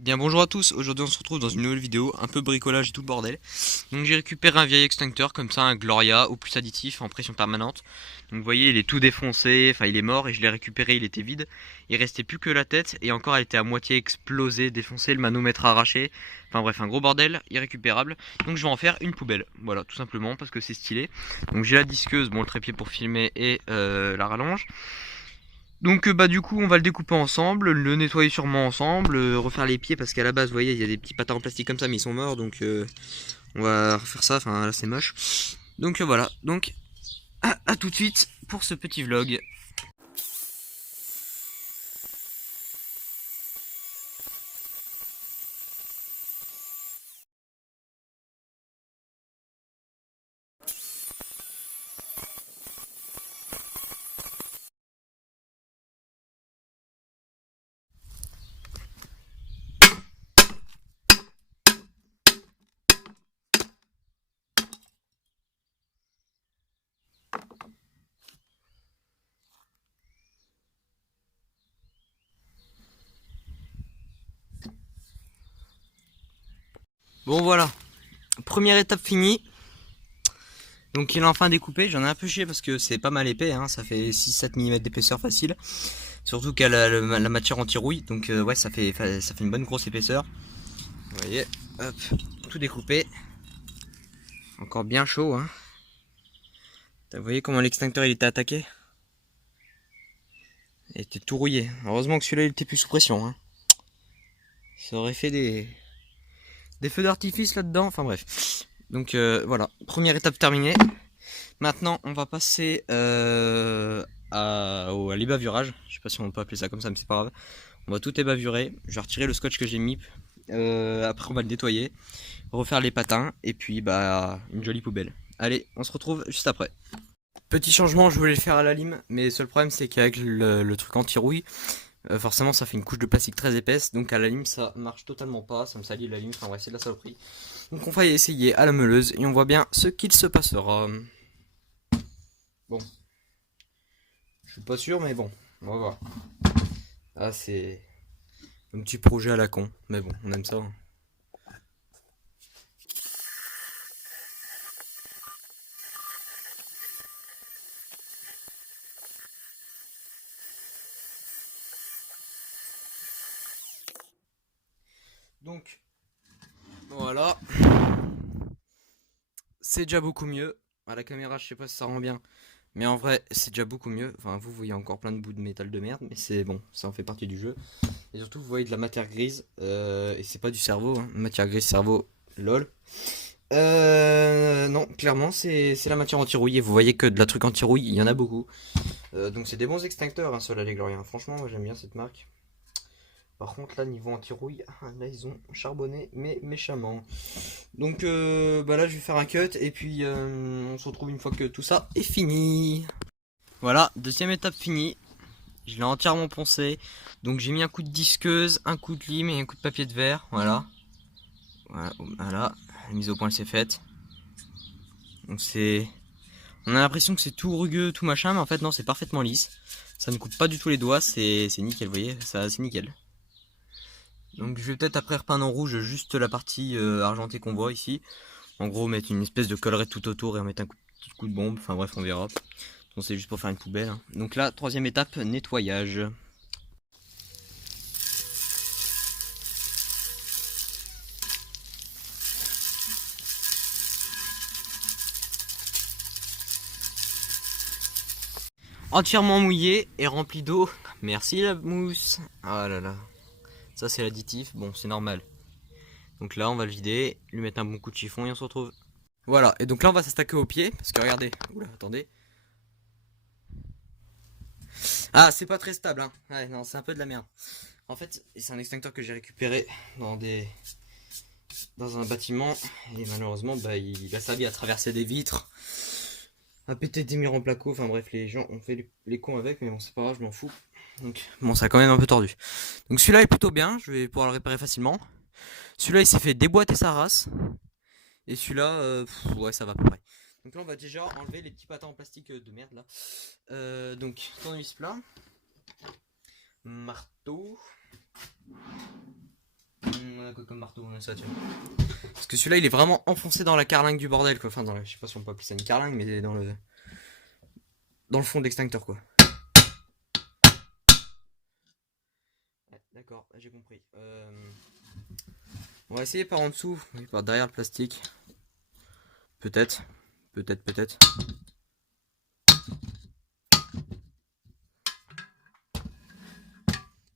Eh bien bonjour à tous, aujourd'hui on se retrouve dans une nouvelle vidéo, un peu bricolage et tout le bordel. Donc j'ai récupéré un vieil extincteur comme ça, un Gloria au plus additif en pression permanente. Donc vous voyez il est tout défoncé, enfin il est mort et je l'ai récupéré, il était vide. Il restait plus que la tête et encore elle était à moitié explosée, défoncée, le manomètre arraché. Enfin bref un gros bordel, irrécupérable. Donc je vais en faire une poubelle, voilà tout simplement parce que c'est stylé. Donc j'ai la disqueuse, bon le trépied pour filmer et la rallonge. Donc bah du coup on va le découper ensemble, le nettoyer sûrement ensemble, refaire les pieds parce qu'à la base vous voyez il y a des petits patins en plastique comme ça mais ils sont morts donc on va refaire ça, enfin là c'est moche. Donc voilà, donc à tout de suite pour ce petit vlog. Bon voilà, première étape finie. Donc il est enfin découpé, j'en ai un peu chié parce que c'est pas mal épais, hein, ça fait 6-7 mm d'épaisseur facile. Surtout qu'elle a la matière anti-rouille, donc ouais ça fait une bonne grosse épaisseur. Vous voyez, hop, tout découpé. Encore bien chaud, hein. Vous voyez comment l'extincteur il était attaqué? Il était tout rouillé. Heureusement que celui-là il était plus sous pression, hein. Ça aurait fait des feux d'artifice là-dedans, enfin bref. Donc voilà, première étape terminée. Maintenant on va passer à l'ébavurage. Je sais pas si on peut appeler ça comme ça, mais c'est pas grave. On va tout ébavurer. Je vais retirer le scotch que j'ai mis. Après on va le nettoyer, refaire les patins et puis bah une jolie poubelle. Allez, on se retrouve juste après. Petit changement, je voulais le faire à la lime, mais le seul problème c'est qu'avec le truc anti-rouille, forcément ça fait une couche de plastique très épaisse, donc à la lime ça marche totalement pas, ça me salit la lime, enfin bref c'est de la saloperie. Donc on va essayer à la meuleuse et on voit bien ce qu'il se passera. Bon, je suis pas sûr mais bon, on va voir. Ah c'est un petit projet à la con, mais bon, on aime ça, hein. Donc voilà, c'est déjà beaucoup mieux. À la caméra je sais pas si ça rend bien. Mais en vrai, c'est déjà beaucoup mieux. Enfin, vous voyez encore plein de bouts de métal de merde, mais c'est bon, ça en fait partie du jeu. Et surtout, vous voyez de la matière grise, et c'est pas du cerveau, hein. Matière grise, cerveau, lol. Non, clairement, c'est la matière anti-rouille. Et vous voyez que de la truc anti-rouille, il y en a beaucoup. Donc, c'est des bons extincteurs, hein, ceux-là, les Gloriens. Franchement, moi j'aime bien cette marque. Par contre, là, niveau anti-rouille, là, ils ont charbonné, mais méchamment. Donc, bah là, je vais faire un cut, et puis on se retrouve une fois que tout ça est fini. Voilà, deuxième étape finie. Je l'ai entièrement poncé. Donc j'ai mis un coup de disqueuse, un coup de lime et un coup de papier de verre. Voilà. Voilà. La mise au point c'est faite. Donc c'est. On a l'impression que c'est tout rugueux, tout machin, mais en fait non, c'est parfaitement lisse. Ça ne coupe pas du tout les doigts, c'est nickel, vous voyez, ça c'est nickel. Donc je vais peut-être après repeindre en rouge juste la partie argentée qu'on voit ici. En gros mettre une espèce de collerette tout autour et en mettre un coup de bombe, enfin bref on verra. Donc c'est juste pour faire une poubelle, hein. Donc là, troisième étape, nettoyage. Entièrement mouillé et rempli d'eau. Merci la mousse. Ah là là. Ça c'est l'additif. Bon, c'est normal. Donc là, on va le vider, lui mettre un bon coup de chiffon et on se retrouve. Voilà. Et donc là, on va s'attaquer au pied. Parce que regardez. Oula, attendez. Ah, c'est pas très stable, hein. Ouais, non, c'est un peu de la merde. En fait, c'est un extincteur que j'ai récupéré dans un bâtiment. Et malheureusement, bah, il a servi à traverser des vitres, à péter des murs en placo. Enfin bref, les gens ont fait les cons avec. Mais bon, c'est pas grave, je m'en fous. Donc, bon, ça a quand même un peu tordu. Donc celui-là est plutôt bien, je vais pouvoir le réparer facilement. Celui-là, il s'est fait déboîter sa race. Et celui-là, ouais, ça va à peu près. Donc là, on va déjà enlever les petits patins en plastique de merde là. Donc, tournevis plat, marteau, quoi comme marteau on a ça, tu vois. Parce que celui-là il est vraiment enfoncé dans la carlingue du bordel quoi. Enfin je sais pas si on peut appeler ça une carlingue, mais dans le fond de l'extincteur quoi. Ouais, d'accord, j'ai compris. On va essayer par en dessous, oui, par derrière le plastique. Peut-être. Peut-être.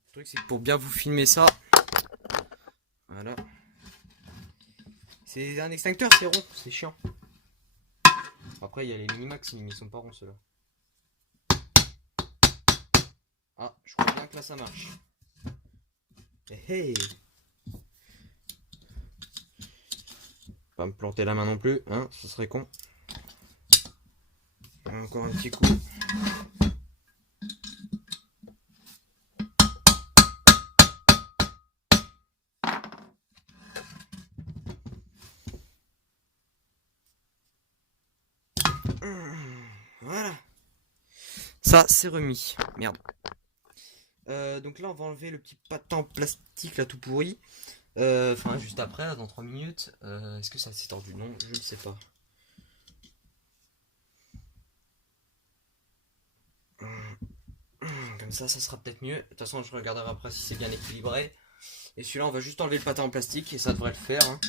Le truc c'est que pour bien vous filmer ça. Voilà. C'est un extincteur, c'est rond, c'est chiant. Après il y a les Minimax, mais ils sont pas ronds ceux-là. Ah, je crois bien que là ça marche. Hey, hey. Pas me planter la main non plus, hein, ce serait con. Encore un petit coup. Voilà. Ça, c'est remis. Merde. Donc là, on va enlever le petit patin en plastique là tout pourri. Enfin, juste après, là, dans 3 minutes. Est-ce que ça s'est tordu? Non, je ne sais pas. Comme ça sera peut-être mieux. De toute façon, je regarderai après si c'est bien équilibré. Et celui-là, on va juste enlever le patin en plastique et ça devrait le faire. Hein.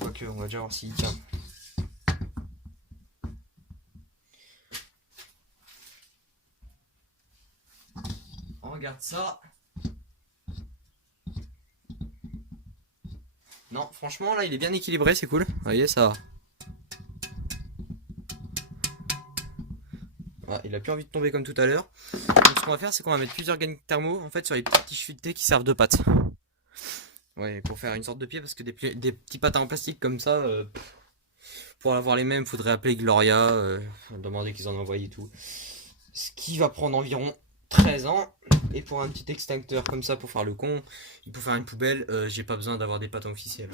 Quoique, on va déjà voir s'il tient. On regarde ça. Non, franchement, là, il est bien équilibré, c'est cool. Vous voyez, ça. Voilà, il a plus envie de tomber comme tout à l'heure. Donc, ce qu'on va faire, c'est qu'on va mettre plusieurs gaines thermo en fait sur les petits chevilles de thé qui servent de pattes. Ouais, pour faire une sorte de pied, parce que des petits patins en plastique comme ça, pour avoir les mêmes, faudrait appeler Gloria, demander qu'ils en envoient et tout. Ce qui va prendre environ 13 ans. Et pour un petit extincteur comme ça, pour faire le con, et pour faire une poubelle, j'ai pas besoin d'avoir des patins officiels.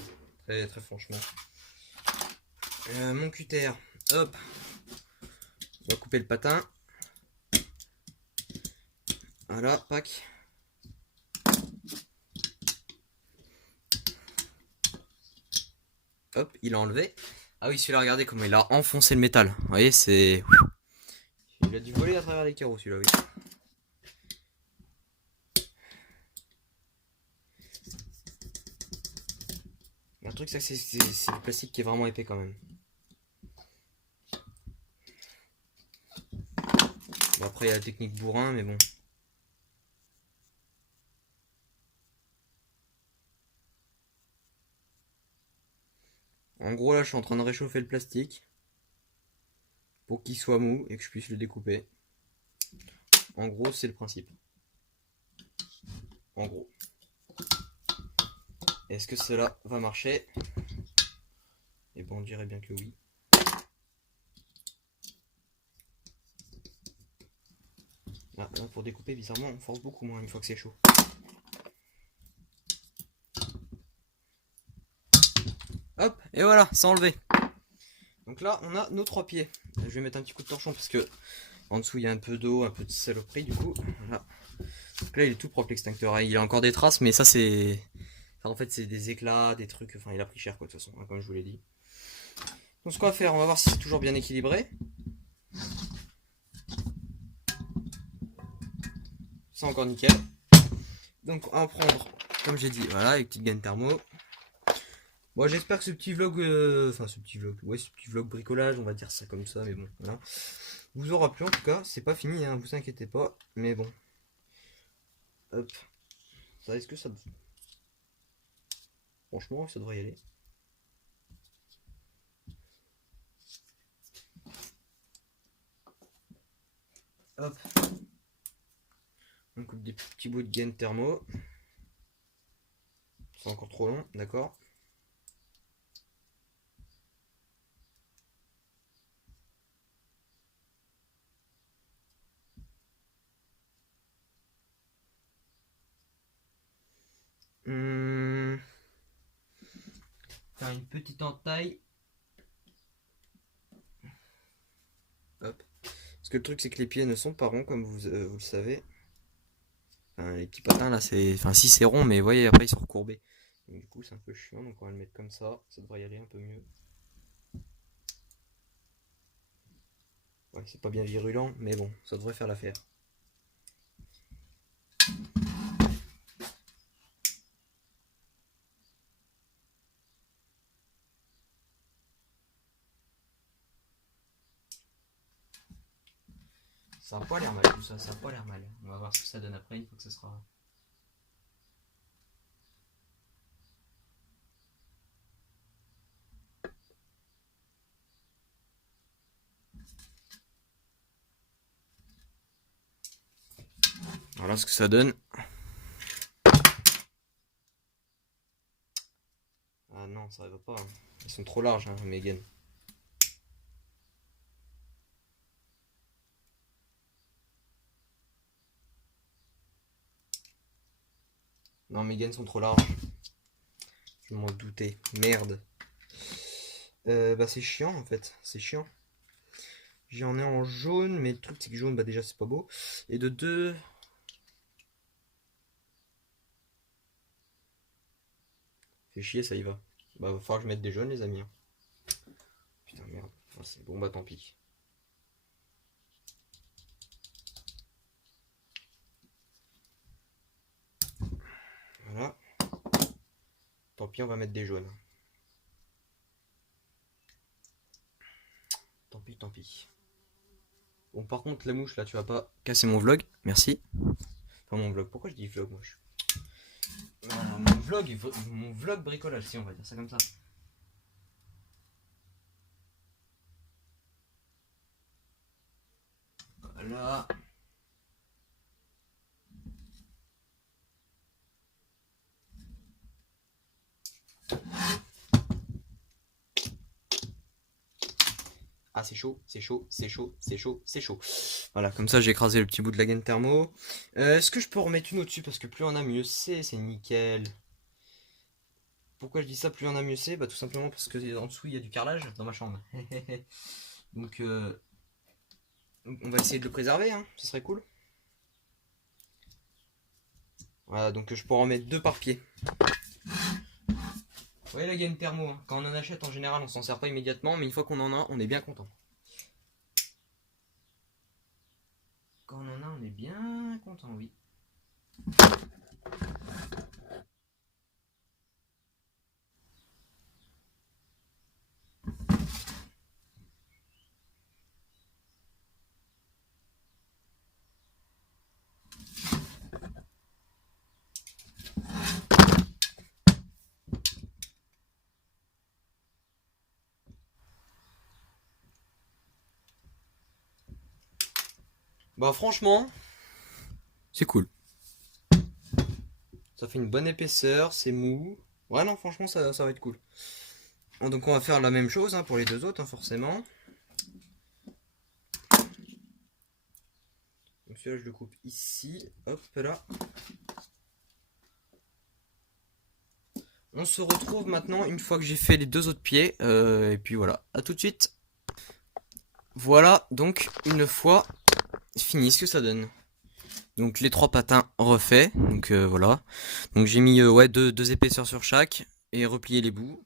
Très, très franchement. Mon cutter, hop. On va couper le patin. Voilà, pack. Hop, il a enlevé. Ah oui, celui-là, regardez comment il a enfoncé le métal. Vous voyez, c'est... Il a dû voler à travers les carreaux, celui-là, oui. Le truc, c'est le plastique qui est vraiment épais quand même. Bon, après, il y a la technique bourrin, mais bon. En gros, là, je suis en train de réchauffer le plastique pour qu'il soit mou et que je puisse le découper. En gros, c'est le principe. En gros. Est-ce que cela va marcher? Et bon, on dirait bien que oui. Ah, là, pour découper, bizarrement, on force beaucoup moins une fois que c'est chaud. Hop, et voilà, c'est enlevé. Donc là, on a nos 3 pieds. Je vais mettre un petit coup de torchon parce que en dessous, il y a un peu d'eau, un peu de saloperie du coup. Voilà. Donc là, il est tout propre l'extincteur. Il a encore des traces, mais ça, c'est... Enfin, en fait, c'est des éclats, des trucs... Enfin, il a pris cher, quoi, de toute façon, hein, comme je vous l'ai dit. Donc ce qu'on va faire, on va voir si c'est toujours bien équilibré. C'est encore nickel. Donc on va prendre, comme j'ai dit, voilà, les petites gaines thermo. Bon, j'espère que ce petit vlog, enfin ce petit vlog bricolage, on va dire ça comme ça, mais bon, voilà, vous aura plu en tout cas. C'est pas fini, hein, vous inquiétez pas, mais bon. Hop, ça est-ce que ça... Franchement, ça devrait y aller. Hop. On coupe des petits bouts de gaine thermo. C'est encore trop long, d'accord. Faire une petite entaille. Hop. Parce que le truc c'est que les pieds ne sont pas ronds comme vous le savez. Enfin, les petits patins là, c'est. Enfin, si c'est rond, mais vous voyez, après ils sont recourbés. Donc, du coup, c'est un peu chiant, donc on va le mettre comme ça devrait y aller un peu mieux. Ouais, c'est pas bien virulent, mais bon, ça devrait faire l'affaire. Ça a pas l'air mal tout ça, ça a pas l'air mal. On va voir ce que ça donne après, une fois que ça sera. Voilà ce que ça donne. Ah non, ça va pas. Ils sont trop larges, hein, mes gaines. Non, mes gaines sont trop larges. Je m'en doutais. Merde. Bah c'est chiant en fait. C'est chiant. J'en ai en jaune, mais le truc c'est que jaune, bah déjà c'est pas beau. Et de deux. Fait chier, ça y va. Bah va falloir que je mette des jaunes les amis. Putain merde. Ah, c'est bon bah tant pis. Voilà. Tant pis, on va mettre des jaunes. Tant pis, tant pis. Bon, par contre, la mouche, là, tu vas pas casser mon vlog. Merci. Enfin, mon vlog. Pourquoi je dis vlog, moi mon vlog bricolage, si, on va dire ça comme ça. Voilà. Ah, c'est chaud, c'est chaud, c'est chaud, c'est chaud, c'est chaud. Voilà, comme ça j'ai écrasé le petit bout de la gaine thermo. Est-ce que je peux en remettre une au-dessus? Parce que plus on a mieux c'est nickel. Pourquoi je dis ça, plus on a mieux c'est? Bah tout simplement parce que en dessous il y a du carrelage dans ma chambre. Donc on va essayer de le préserver, hein, ce serait cool. Voilà, donc je pourrais en mettre deux par pied. Vous voyez la gaine thermo, hein, quand on en achète en général on s'en sert pas immédiatement, mais une fois qu'on en a, on est bien content. Quand on en a, on est bien content, oui. Bah franchement, c'est cool. Ça fait une bonne épaisseur, c'est mou. Ouais non franchement ça va être cool. Donc on va faire la même chose, hein, pour les deux autres, hein, forcément. Donc celui-là je le coupe ici, hop là. On se retrouve maintenant une fois que j'ai fait les deux autres pieds, et puis voilà, à tout de suite. Voilà donc une fois fini ce que ça donne. Donc les trois patins refaits, donc voilà. Donc j'ai mis ouais, deux épaisseurs sur chaque et replié les bouts.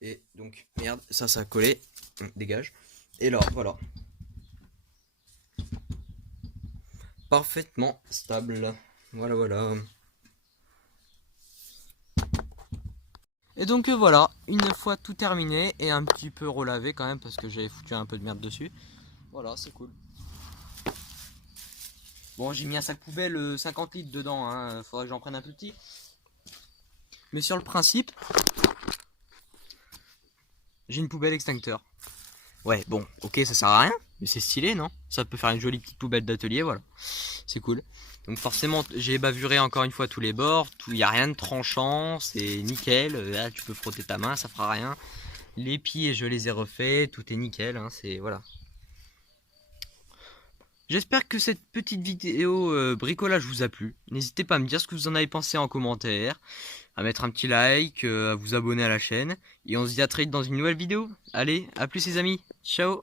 Et donc merde, ça a collé, dégage. Et là voilà, parfaitement stable. Voilà voilà. Et donc voilà, une fois tout terminé et un petit peu relavé quand même parce que j'avais foutu un peu de merde dessus. Voilà, c'est cool. Bon, j'ai mis un sac poubelle 50 litres dedans, hein. Faudrait que j'en prenne un plus petit. Mais sur le principe, j'ai une poubelle extincteur. Ouais, bon, ok, ça sert à rien, mais c'est stylé, non? Ça peut faire une jolie petite poubelle d'atelier, voilà. C'est cool. Donc forcément, j'ai bavuré encore une fois tous les bords. Il n'y a rien de tranchant, c'est nickel. Là, tu peux frotter ta main, ça fera rien. Les pieds, je les ai refaits, tout est nickel, hein, c'est voilà. J'espère que cette petite vidéo bricolage vous a plu. N'hésitez pas à me dire ce que vous en avez pensé en commentaire, à mettre un petit like, à vous abonner à la chaîne. Et on se dit à très vite dans une nouvelle vidéo. Allez, à plus les amis. Ciao.